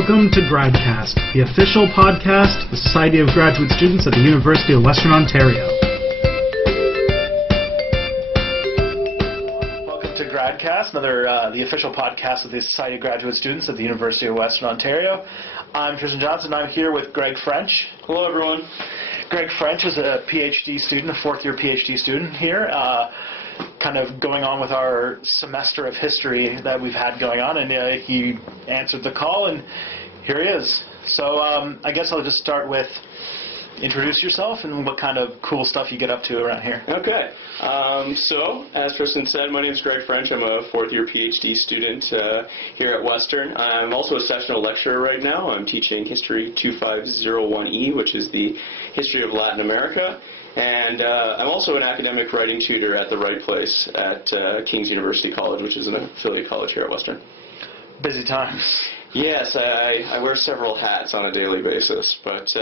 Welcome to GradCast, the official podcast of the Society of Graduate Students at the University of Western Ontario. Welcome to GradCast, the official podcast of the Society of Graduate Students at the University of Western Ontario. I'm Tristan Johnson. I'm here with Gregg French. Hello, everyone. Gregg French is a PhD student, a fourth-year PhD student here, kind of going on with our semester of history that we've had going on, and he answered the call, and here he is. So I guess I'll just start with introduce yourself and what kind of cool stuff you get up to around here. Okay. So, as Tristan said, my name is Gregg French. I'm a fourth-year PhD student here at Western. I'm also a sessional lecturer right now. I'm teaching History 2501E, which is the history of Latin America. And I'm also an academic writing tutor at the Right Place at King's University College, which is an affiliate college here at Western. Busy times. Yes, I wear several hats on a daily basis, but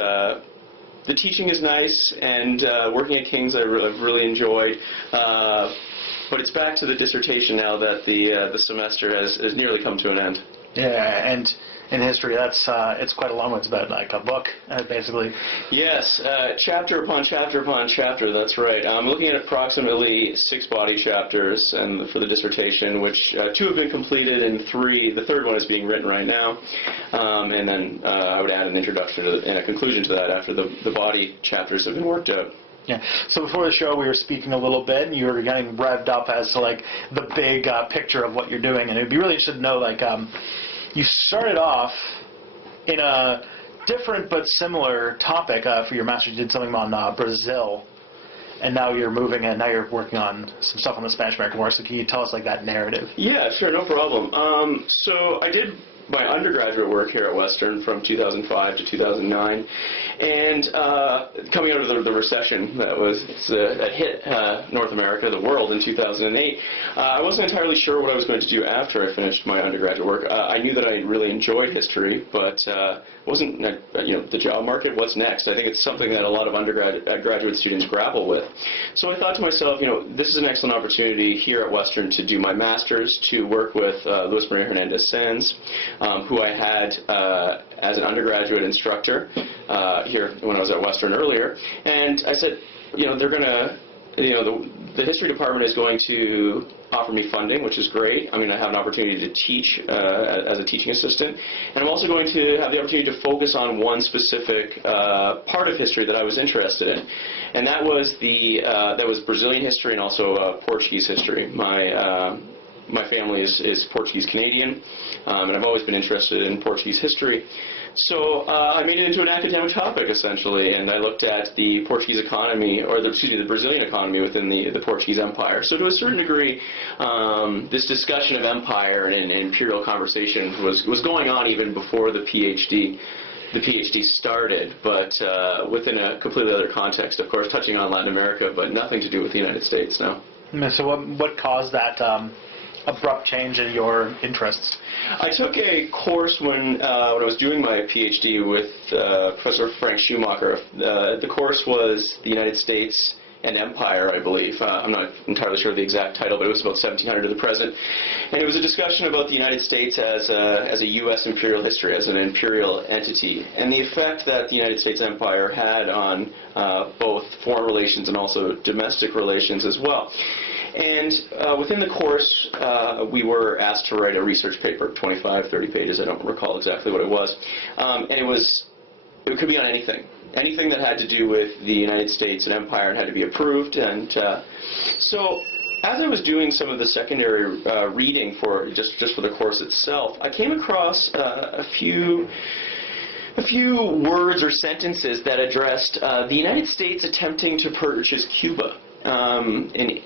the teaching is nice, and working at King's I've really enjoyed. But it's back to the dissertation now that the semester has nearly come to an end. Yeah, and in history, it's quite a long one. It's about like a book, basically. Yes, chapter upon chapter upon chapter. That's right. I'm looking at approximately 6 body chapters, and for the dissertation, which 2 have been completed, and the third one is being written right now. And then I would add an introduction and a conclusion to that after the body chapters have been worked out. Yeah. So before the show, we were speaking a little bit, and you were getting revved up as to like the big picture of what you're doing, and it'd be really interesting to know like. You started off in a different but similar topic for your master's. You did something on Brazil, and now you're moving and now you're working on some stuff on the Spanish-American War. So can you tell us like that narrative? Yeah, sure, no problem. So I did my undergraduate work here at Western from 2005 to 2009, and coming out of the recession that hit North America, the world, in 2008, I wasn't entirely sure what I was going to do after I finished my undergraduate work. I knew that I really enjoyed history, but wasn't the job market. What's next? I think it's something that a lot of graduate students grapple with. So I thought to myself, this is an excellent opportunity here at Western to do my master's, to work with Luis Maria Hernandez Sanz, who I had as an undergraduate instructor here when I was at Western earlier. And I said, they're going to, the history department is going to offer me funding, which is great. I mean, I have an opportunity to teach as a teaching assistant. And I'm also going to have the opportunity to focus on one specific part of history that I was interested in. And that was Brazilian history and also Portuguese history. My family is Portuguese-Canadian, and I've always been interested in Portuguese history. So I made it into an academic topic, essentially, and I looked at the Portuguese economy, the Brazilian economy within the Portuguese Empire. So to a certain degree, this discussion of empire and imperial conversation was going on even before the PhD started, but within a completely other context, of course, touching on Latin America, but nothing to do with the United States now. So what caused that abrupt change in your interests? I took a course when I was doing my PhD with Professor Frank Schumacher. The course was the United States and Empire, I believe. I'm not entirely sure of the exact title, but it was about 1700 to the present. And it was a discussion about the United States as a U.S. imperial history, as an imperial entity, and the effect that the United States Empire had on both foreign relations and also domestic relations as well. And within the course, we were asked to write a research paper, 25, 30 pages, I don't recall exactly what it was. And it could be on anything. Anything that had to do with the United States and Empire had to be approved. And so as I was doing some of the secondary reading for just for the course itself, I came across a few words or sentences that addressed the United States attempting to purchase Cuba.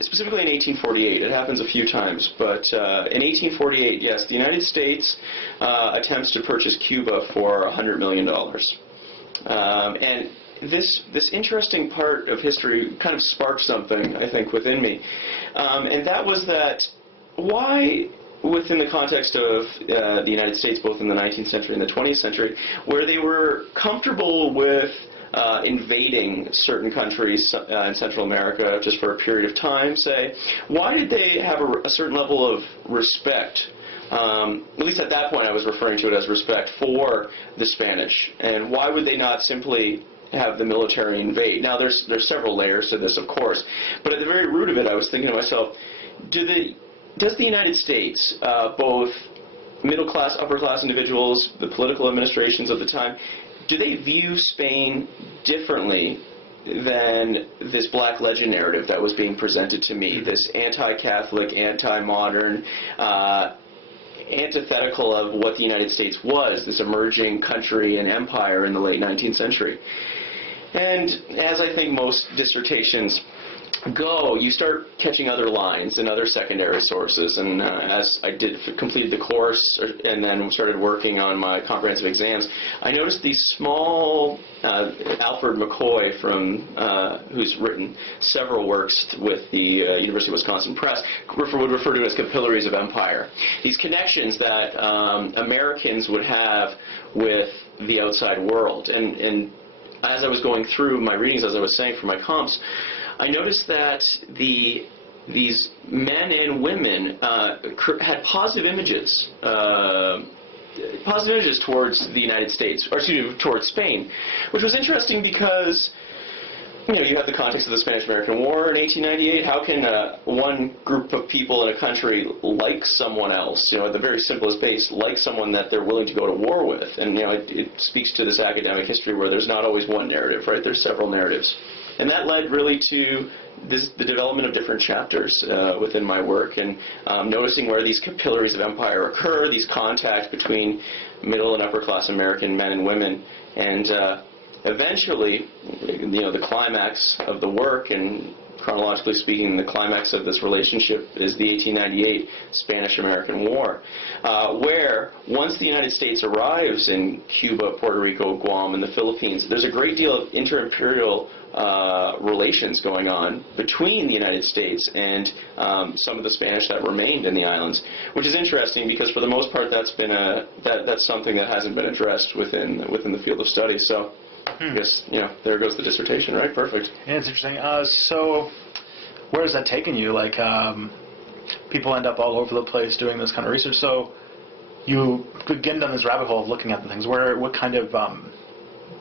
Specifically in 1848. It happens a few times, but in 1848, yes, the United States attempts to purchase Cuba for $100 million. And this interesting part of history kind of sparked something, I think, within me. And that was that why, within the context of the United States, both in the 19th century and the 20th century, where they were comfortable with invading certain countries in Central America just for a period of time, say, why did they have a certain level of respect at least at that point, I was referring to it as respect for the Spanish. And why would they not simply have the military invade? Now, there's several layers to this, of course, but at the very root of it, I was thinking to myself, does the United States, both middle-class, upper-class individuals, the political administrations of the time, do they view Spain differently than this black legend narrative that was being presented to me, this anti-Catholic, anti-modern, antithetical of what the United States was, this emerging country and empire in the late 19th century? And as I think most dissertations go, you start catching other lines and other secondary sources. And as I completed the course and then started working on my comprehensive exams, I noticed these small, Alfred McCoy, who's written several works with the University of Wisconsin Press, would refer to it as capillaries of empire. These connections that Americans would have with the outside world. And as I was going through my readings, as I was saying for my comps, I noticed that these men and women had positive images towards the United States, or excuse me, towards Spain, which was interesting because, you have the context of the Spanish-American War in 1898. How can one group of people in a country like someone else, at the very simplest base, like someone that they're willing to go to war with? And, it speaks to this academic history where there's not always one narrative, right? There's several narratives. And that led really to the development of different chapters within my work, and noticing where these capillaries of empire occur, these contacts between middle and upper class American men and women, and eventually, the climax of the work, and chronologically speaking, the climax of this relationship is the 1898 Spanish-American War, where once the United States arrives in Cuba, Puerto Rico, Guam, and the Philippines, there's a great deal of inter-imperial relations going on between the United States and some of the Spanish that remained in the islands, which is interesting because for the most part that's something that hasn't been addressed within the field of study. So I guess there goes the dissertation, right? Perfect. Yeah, it's interesting. So where has that taken you? Like people end up all over the place doing this kind of research. So you get down this rabbit hole of looking at the things. What kind of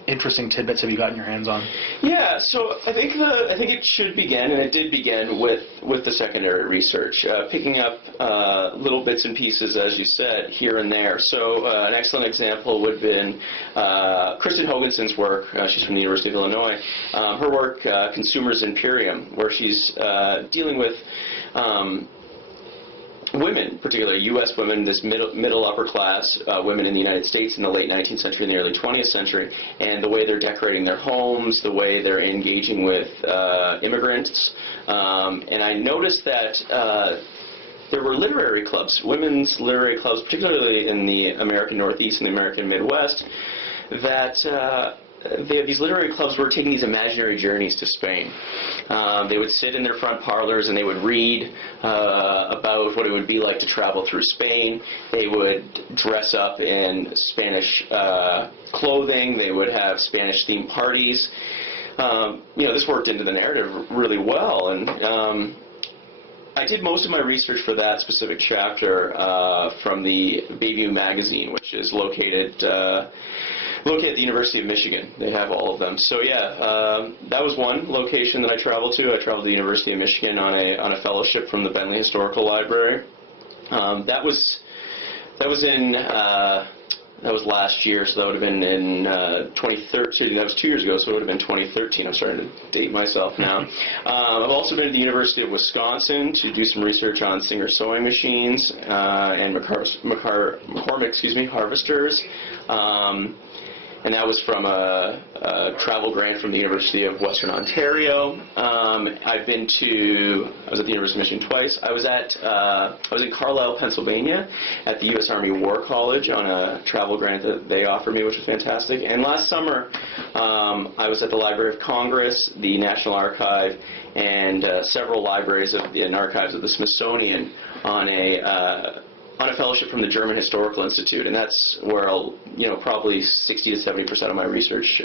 interesting tidbits have you gotten your hands on? Yeah, so I think it should begin, and it did begin with the secondary research, picking up little bits and pieces, as you said, here and there. So an excellent example would have been Kristen Hoganson's work. She's from the University of Illinois. Her work, Consumers Imperium, where she's dealing with women, particularly U.S. women, this middle upper class women in the United States in the late 19th century and the early 20th century, and the way they're decorating their homes, the way they're engaging with immigrants. And I noticed that there were literary clubs, women's literary clubs, particularly in the American Northeast and the American Midwest, that these literary clubs were taking these imaginary journeys to Spain. They would sit in their front parlors and they would read about what it would be like to travel through Spain. They would dress up in Spanish clothing. They would have Spanish-themed parties. This worked into the narrative really well. And I did most of my research for that specific chapter from the Bayview magazine, which is located at the University of Michigan. They have all of them. So yeah, that was one location that I traveled to. I traveled to the University of Michigan on a fellowship from the Bentley Historical Library. That was last year, so that would have been in 2013. That was 2 years ago, so it would have been 2013. I'm starting to date myself now. I've also been at the University of Wisconsin to do some research on Singer sewing machines and McCormick harvesters. And that was from a travel grant from the University of Western Ontario. I was at the University of Michigan twice. I was in Carlisle, Pennsylvania, at the U.S. Army War College on a travel grant that they offered me, which was fantastic. And last summer, I was at the Library of Congress, the National Archive, and several libraries and archives of the Smithsonian on a fellowship from the German Historical Institute, and that's where probably 60 to 70% of my research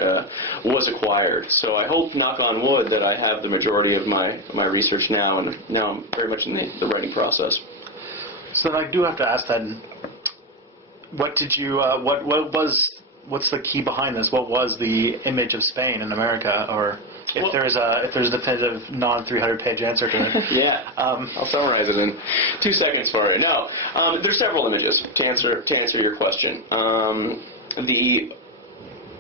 was acquired. So I hope, knock on wood, that I have the majority of my research now, and now I'm very much in the writing process. So then I do have to ask then, what did you, what's the key behind this? What was the image of Spain in America, or if there's a definitive non-300-page answer to it? Yeah, I'll summarize it in 2 seconds for you. No, there's several images to answer your question. The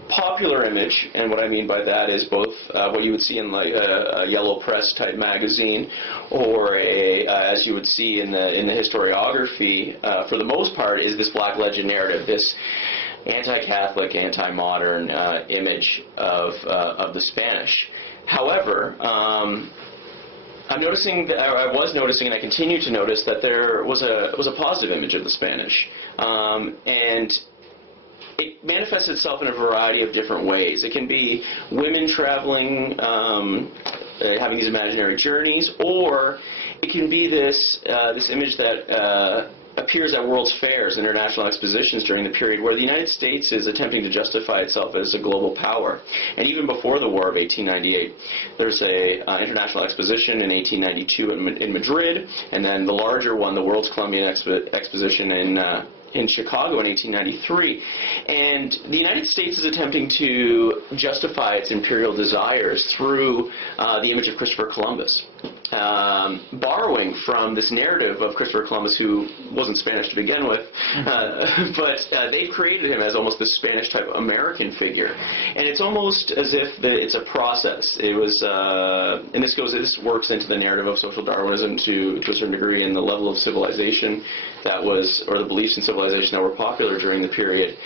popular image, and what I mean by that is both what you would see in like a yellow press type magazine, or as you would see in the historiography, for the most part, is this Black Legend narrative, this anti-Catholic, anti-modern image of the Spanish. However, I'm noticing that I was noticing, and I continue to notice that there was a positive image of the Spanish, and it manifests itself in a variety of different ways. It can be women traveling, having these imaginary journeys, or it can be this image that appears at World's Fairs, international expositions during the period where the United States is attempting to justify itself as a global power. And even before the War of 1898, there's a international exposition in 1892 in Madrid, and then the larger one, the World's Columbian Exposition in Chicago in 1893. And the United States is attempting to justify its imperial desires through the image of Christopher Columbus, borrowing from this narrative of Christopher Columbus, who wasn't Spanish to begin with, but they've created him as almost this Spanish type American figure. And it's almost as if it's a process. It was, and this works into the narrative of social Darwinism to a certain degree, in the level of civilization that was, or the beliefs in civilization that were popular during the period.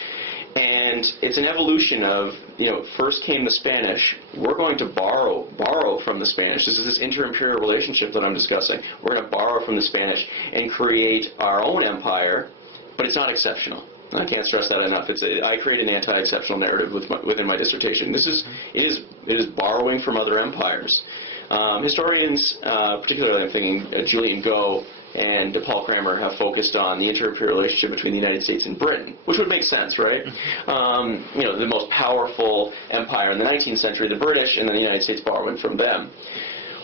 And it's an evolution of, first came the Spanish. We're going to borrow from the Spanish. This is this inter-imperial relationship that I'm discussing. We're going to borrow from the Spanish and create our own empire, but it's not exceptional. I can't stress that enough. I create an anti-exceptional narrative within my dissertation. It is borrowing from other empires. Historians, particularly I'm thinking Julian Goh and Paul Kramer, have focused on the inter-imperial relationship between the United States and Britain, which would make sense, right? The most powerful empire in the 19th century, the British, and then the United States borrowing from them.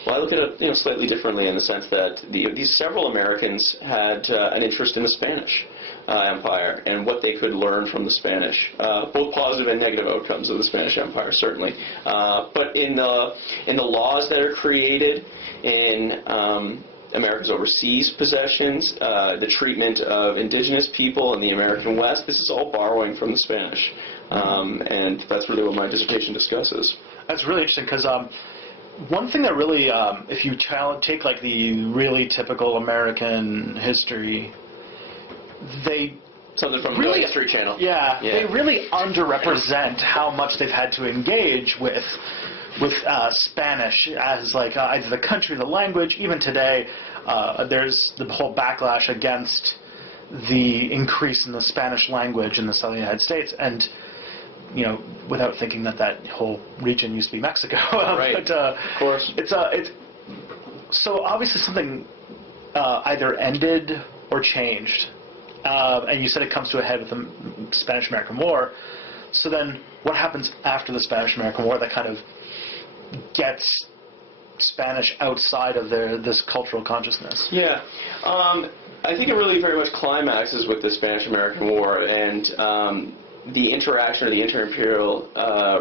Well, I look at it slightly differently, in the sense that these several Americans had an interest in the Spanish Empire and what they could learn from the Spanish, both positive and negative outcomes of the Spanish Empire, certainly. But in the laws that are created, in America's overseas possessions, the treatment of indigenous people in the American West, this is all borrowing from the Spanish. And that's really what my dissertation discusses. That's really interesting, because one thing that really, if you take like the really typical American history, something from really, the History Channel. Yeah, they really underrepresent how much they've had to engage with Spanish as like either the country, the language. Even today, there's the whole backlash against the increase in the Spanish language in the southern United States, and without thinking that whole region used to be Mexico. Right. But, of course. It's so obviously something either ended or changed, and you said it comes to a head with the Spanish-American War. So then, what happens after the Spanish-American War that kind of gets Spanish outside of this cultural consciousness? Yeah. I think it really very much climaxes with the Spanish-American War and the interaction, or the inter-imperial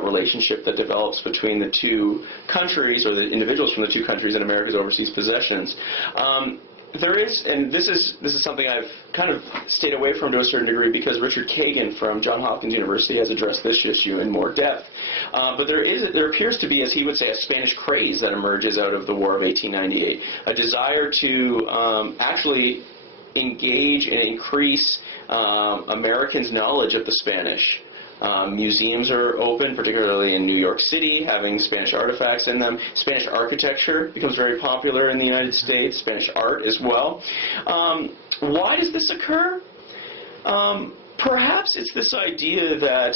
relationship that develops between the two countries, or the individuals from the two countries in America's overseas possessions. There is, and this is something I've kind of stayed away from to a certain degree, because Richard Kagan from Johns Hopkins University has addressed this issue in more depth. But there appears to be, as he would say, a Spanish craze that emerges out of the War of 1898, a desire to actually engage and increase Americans' knowledge of the Spanish. Museums are open, particularly in New York City, having Spanish artifacts in them. Spanish architecture becomes very popular in the United States, Spanish art as well. Why does this occur? Perhaps it's this idea that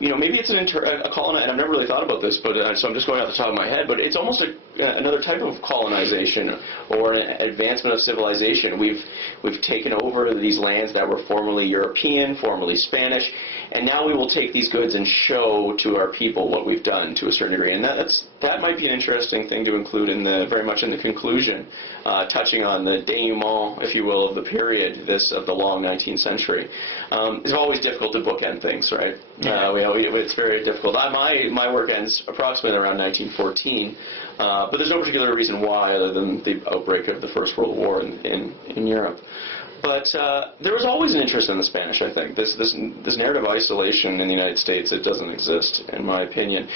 maybe it's a colonization, and I've never really thought about this, but so I'm just going off the top of my head, but it's almost another type of colonization or an advancement of civilization. We've taken over these lands that were formerly European, formerly Spanish, and now we will take these goods and show to our people what we've done to a certain degree. And that might be an interesting thing to include very much in the conclusion, touching on the denouement, if you will, of the period, of the long 19th century. It's always difficult to bookend things, right? Yeah. It's very difficult. My work ends approximately around 1914, but there's no particular reason why other than the outbreak of the First World War in Europe. But there was always an interest in the Spanish, I think. This narrative of isolation in the United States, it doesn't exist, in my opinion.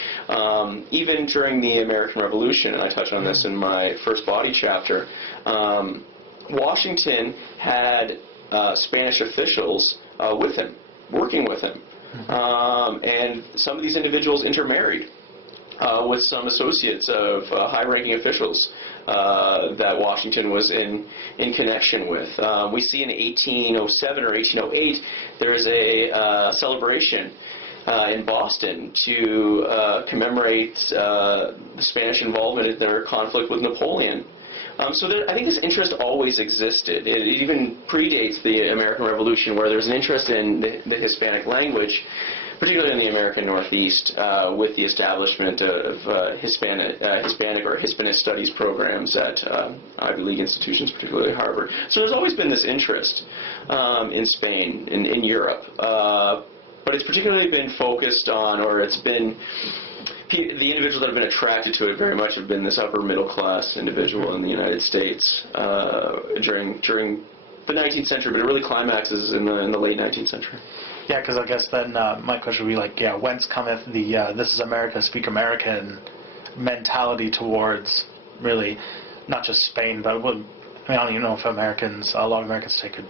Even during the American Revolution, and I touch on this in my first body chapter, Washington had Spanish officials with him, working with him. And some of these individuals intermarried with some associates of high-ranking officials that Washington was in connection with. We see in 1807 or 1808 there is a celebration in Boston to commemorate the Spanish involvement in their conflict with Napoleon. So I think this interest always existed. It even predates the American Revolution, where there's an interest in the Hispanic language, particularly in the American Northeast, with the establishment of Hispanic or Hispanist studies programs at Ivy League institutions, particularly Harvard. So there's always been this interest in Spain, in Europe. But it's particularly been focused on, or it's been, the individuals that have been attracted to it very much have been this upper middle class individual in the United States during the 19th century, but it really climaxes in the late 19th century. Yeah, because I guess then my question would be like, whence cometh the "This is America, speak American" mentality towards really not just Spain, but I don't even know if a lot of Americans could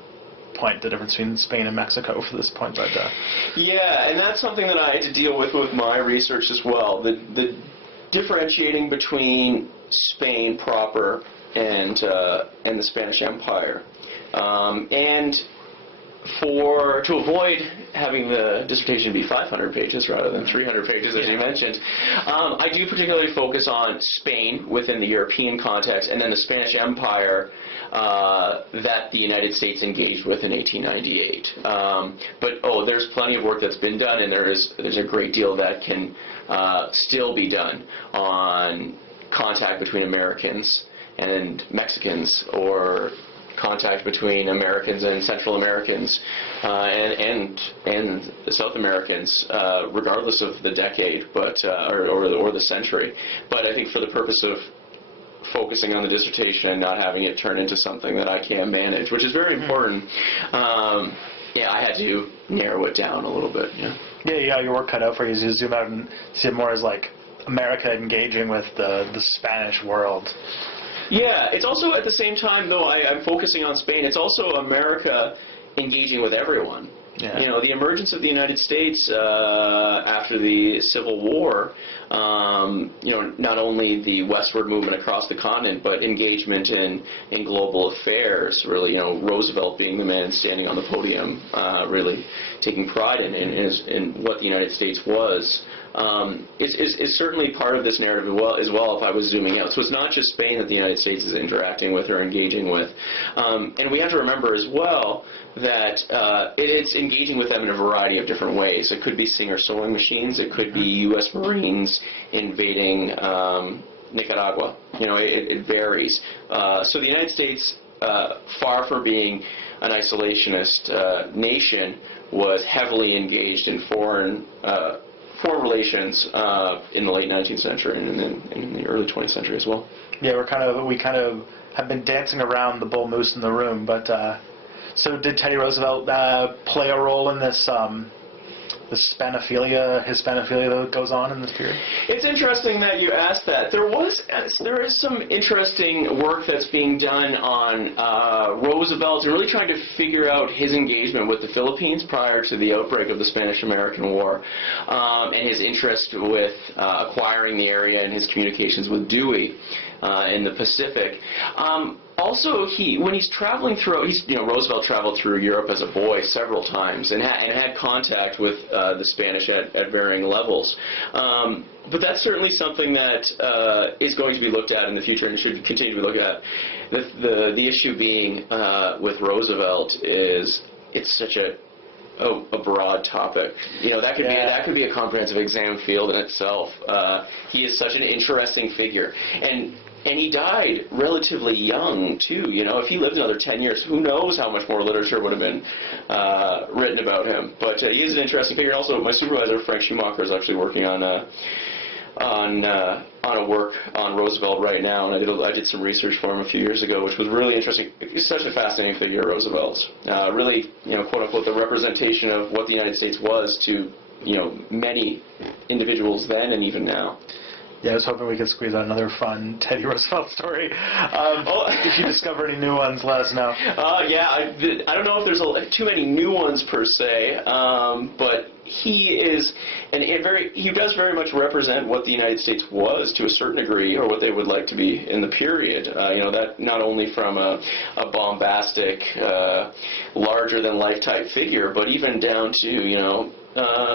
point the difference between Spain and Mexico for this point, but yeah, and that's something that I had to deal with my research as well. The differentiating between Spain proper and the Spanish Empire, and to avoid having the dissertation be 500 pages rather than 300 pages, as you mentioned, I do particularly focus on Spain within the European context, and then the Spanish Empire that the United States engaged with in 1898. But there's plenty of work that's been done, and there's a great deal that can still be done on contact between Americans and Mexicans, or contact between Americans and Central Americans and South Americans, regardless of the decade, but or the century. But I think for the purpose of focusing on the dissertation and not having it turn into something that I can't manage, which is very important, I had to narrow it down a little bit. Yeah, your work cut out for you. You zoom out and see it more as like America engaging with the Spanish world. Yeah, it's also at the same time, though I'm focusing on Spain, it's also America engaging with everyone. Yeah. The emergence of the United States after the Civil War, not only the westward movement across the continent, but engagement in global affairs, really, Roosevelt being the man standing on the podium, really taking pride in what the United States was. Is certainly part of this narrative as well if I was zooming out. So it's not just Spain that the United States is interacting with or engaging with. And we have to remember as well that it's engaging with them in a variety of different ways. It could be Singer sewing machines. It could be U.S. Marines invading Nicaragua. It varies. So the United States, far from being an isolationist nation, was heavily engaged in foreign relations in the late 19th century and in the early 20th century as well. Yeah, we kind of have been dancing around the bull moose in the room, but so did Teddy Roosevelt play a role in this Hispanophilia that goes on in this period? It's interesting that you asked that. There is some interesting work that's being done on Roosevelt and really trying to figure out his engagement with the Philippines prior to the outbreak of the Spanish-American War, and his interest with acquiring the area and his communications with Dewey in the Pacific. Also, when he's traveling through, Roosevelt traveled through Europe as a boy several times and had contact with the Spanish at varying levels. But that's certainly something that is going to be looked at in the future and should continue to be looked at. The issue being with Roosevelt is it's such a broad topic. That could be a comprehensive exam field in itself. He is such an interesting figure, and he died relatively young too. If he lived another 10 years, who knows how much more literature would have been written about him. But he is an interesting figure. And also, my supervisor Frank Schumacher is actually working on a work on Roosevelt right now, and I did some research for him a few years ago, which was really interesting. He's such a fascinating figure, Roosevelt. Really, quote unquote, the representation of what the United States was to many individuals then and even now. Yeah, I was hoping we could squeeze out another fun Teddy Roosevelt story. If you discover any new ones, let us know. I don't know if there's too many new ones per se, but he is, he does very much represent what the United States was to a certain degree, or what they would like to be in the period. That not only from a bombastic, larger-than-life type figure, but even down to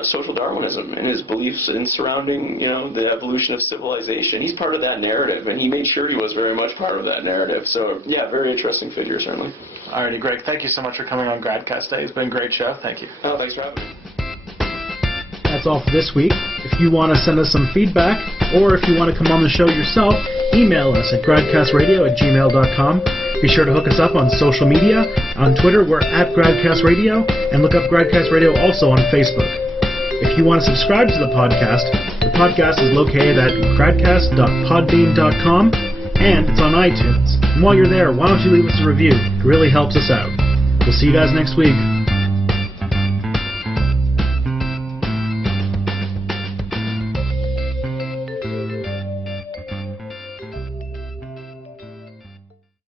social Darwinism and his beliefs in surrounding the evolution of civilization. He's part of that narrative, and he made sure he was very much part of that narrative. So yeah, very interesting figure, certainly. Alrighty, Greg, thank you so much for coming on Gradcast Day. It's been a great show. Thank you. Oh, thanks for having me. That's all for this week. If you want to send us some feedback, or if you want to come on the show yourself, email us at gradcastradio@gmail.com. Be sure to hook us up on social media. On Twitter, we're at GradcastRadio, and look up Gradcast Radio also on Facebook. If you want to subscribe to the podcast is located at gradcast.podbean.com, and it's on iTunes. And while you're there, why don't you leave us a review? It really helps us out. We'll see you guys next week.